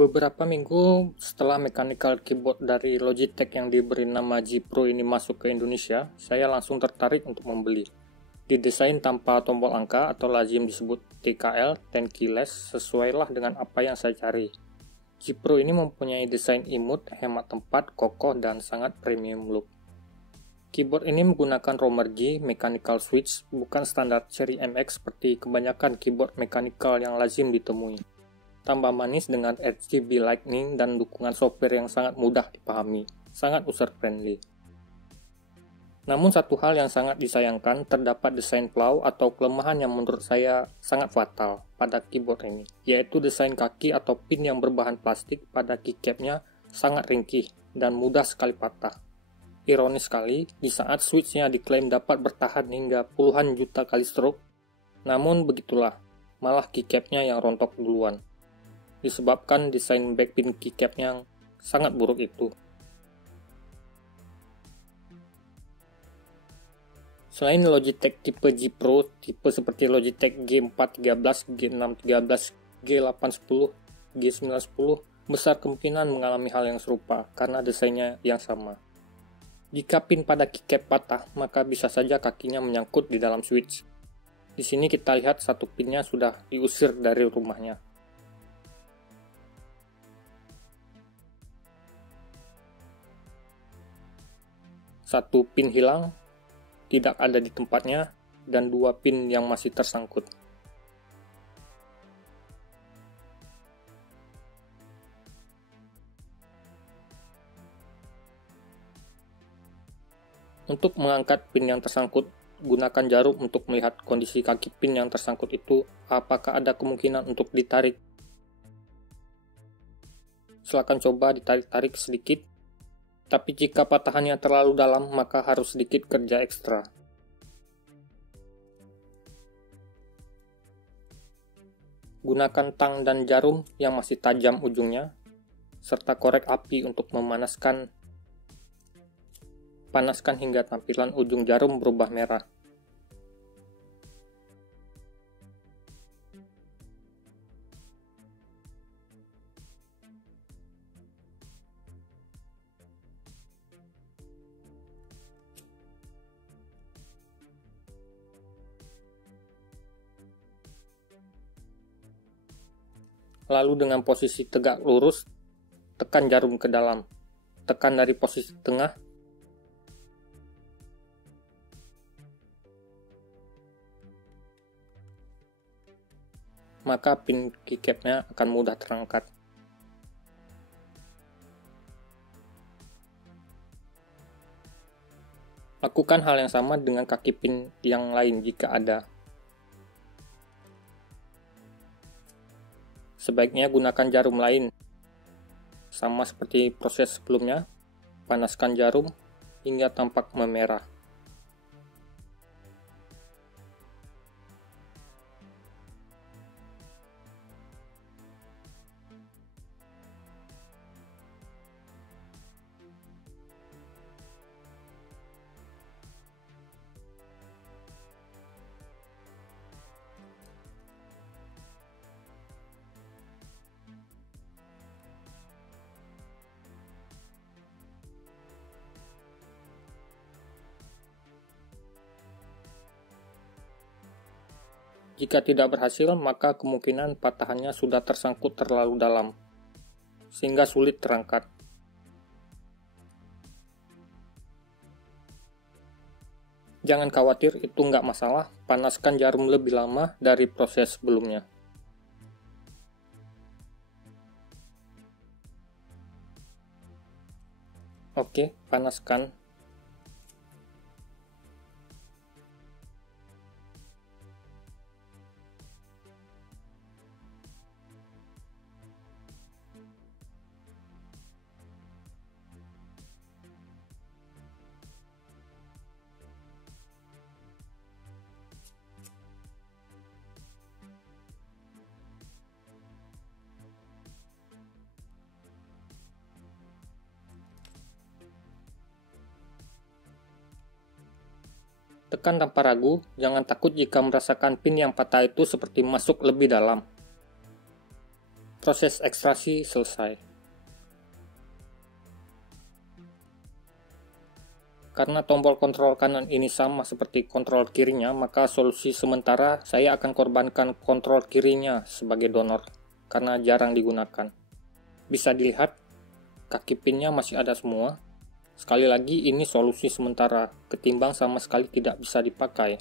Beberapa minggu setelah mechanical keyboard dari Logitech yang diberi nama G Pro ini masuk ke Indonesia, saya langsung tertarik untuk membeli. Didesain tanpa tombol angka atau lazim disebut TKL, 10 keyless, sesuailah dengan apa yang saya cari. G Pro ini mempunyai desain imut, hemat tempat, kokoh, dan sangat premium look. Keyboard ini menggunakan romer G mechanical switch, bukan standar seri MX seperti kebanyakan keyboard mechanical yang lazim ditemui. Tambah manis dengan RGB Lightning dan dukungan software yang sangat mudah dipahami, sangat user-friendly. Namun satu hal yang sangat disayangkan, terdapat desain flaw atau kelemahan yang menurut saya sangat fatal pada keyboard ini, yaitu desain kaki atau pin yang berbahan plastik pada keycapnya sangat ringkih dan mudah sekali patah. Ironis sekali, di saat switchnya diklaim dapat bertahan hingga puluhan juta kali stroke, namun begitulah, malah keycapnya yang rontok duluan. Disebabkan desain backpin keycap yang sangat buruk itu. Selain Logitech tipe G Pro, tipe seperti Logitech G413, G613, G810, G910 besar kemungkinan mengalami hal yang serupa karena desainnya yang sama. Jika pin pada keycap patah, maka bisa saja kakinya menyangkut di dalam switch. Di sini kita lihat satu pinnya sudah diusir dari rumahnya. Satu pin hilang, tidak ada di tempatnya, dan dua pin yang masih tersangkut. Untuk mengangkat pin yang tersangkut, gunakan jarum untuk melihat kondisi kaki pin yang tersangkut itu, apakah ada kemungkinan untuk ditarik. Silakan coba ditarik-tarik sedikit. Tapi jika patahannya terlalu dalam, maka harus sedikit kerja ekstra. Gunakan tang dan jarum yang masih tajam ujungnya, serta korek api untuk memanaskan. Panaskan hingga tampilan ujung jarum berubah merah. Lalu dengan posisi tegak lurus, tekan jarum ke dalam. Tekan dari posisi tengah. Maka pin keycapnya akan mudah terangkat. Lakukan hal yang sama dengan kaki pin yang lain jika ada. Sebaiknya gunakan jarum lain. Sama seperti proses sebelumnya, panaskan jarum hingga tampak memerah. Jika tidak berhasil, maka kemungkinan patahannya sudah tersangkut terlalu dalam, sehingga sulit terangkat. Jangan khawatir, itu nggak masalah, panaskan jarum lebih lama dari proses sebelumnya. Oke, panaskan. Tekan tanpa ragu, jangan takut jika merasakan pin yang patah itu seperti masuk lebih dalam. Proses ekstraksi selesai. Karena tombol kontrol kanan ini sama seperti kontrol kirinya, maka solusi sementara saya akan korbankan kontrol kirinya sebagai donor, karena jarang digunakan. Bisa dilihat, kaki pinnya masih ada semua. Sekali lagi, ini solusi sementara, ketimbang sama sekali tidak bisa dipakai.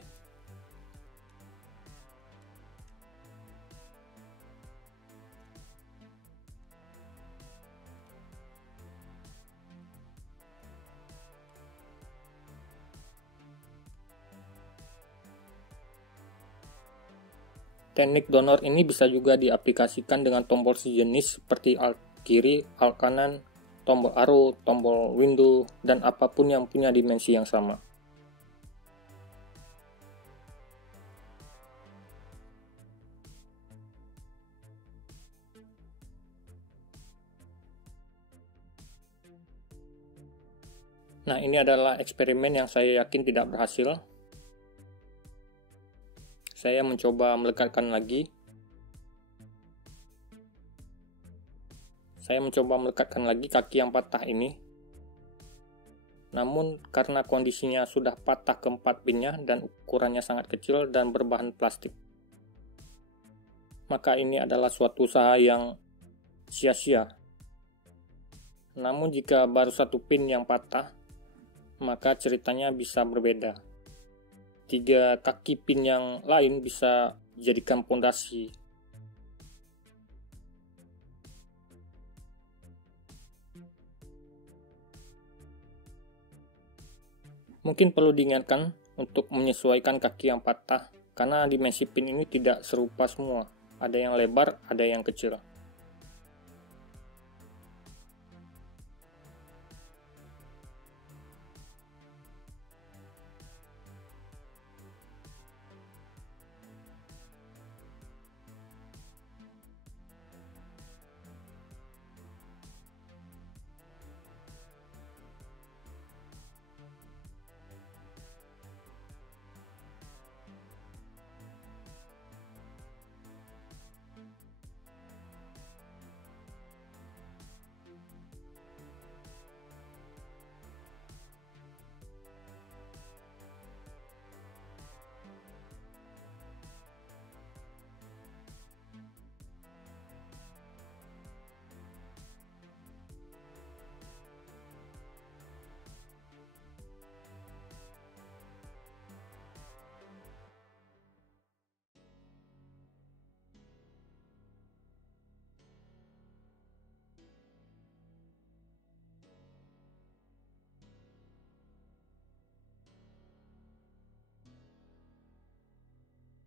Teknik donor ini bisa juga diaplikasikan dengan tombol sejenis seperti Alt kiri, Alt kanan, tombol arrow, tombol window, dan apapun yang punya dimensi yang sama. Nah, ini adalah eksperimen yang saya yakin tidak berhasil. Saya mencoba melekatkan lagi. Saya mencoba melekatkan lagi kaki yang patah ini. Namun, karena kondisinya sudah patah keempat pinnya dan ukurannya sangat kecil dan berbahan plastik, maka ini adalah suatu usaha yang sia-sia. Namun, jika baru satu pin yang patah, maka ceritanya bisa berbeda. 3 kaki pin yang lain bisa dijadikan pondasi. Mungkin perlu diingatkan untuk menyesuaikan kaki yang patah, karena dimensi pin ini tidak serupa semua. Ada yang lebar, ada yang kecil.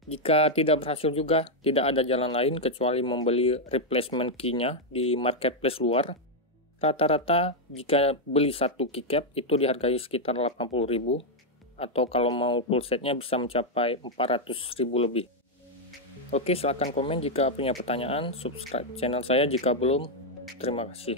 Jika tidak berhasil juga, tidak ada jalan lain kecuali membeli replacement key-nya di marketplace luar. Rata-rata jika beli satu keycap itu dihargai sekitar 80.000, atau kalau mau full setnya bisa mencapai 400.000 lebih. Oke, silahkan komen jika punya pertanyaan, subscribe channel saya jika belum. Terima kasih.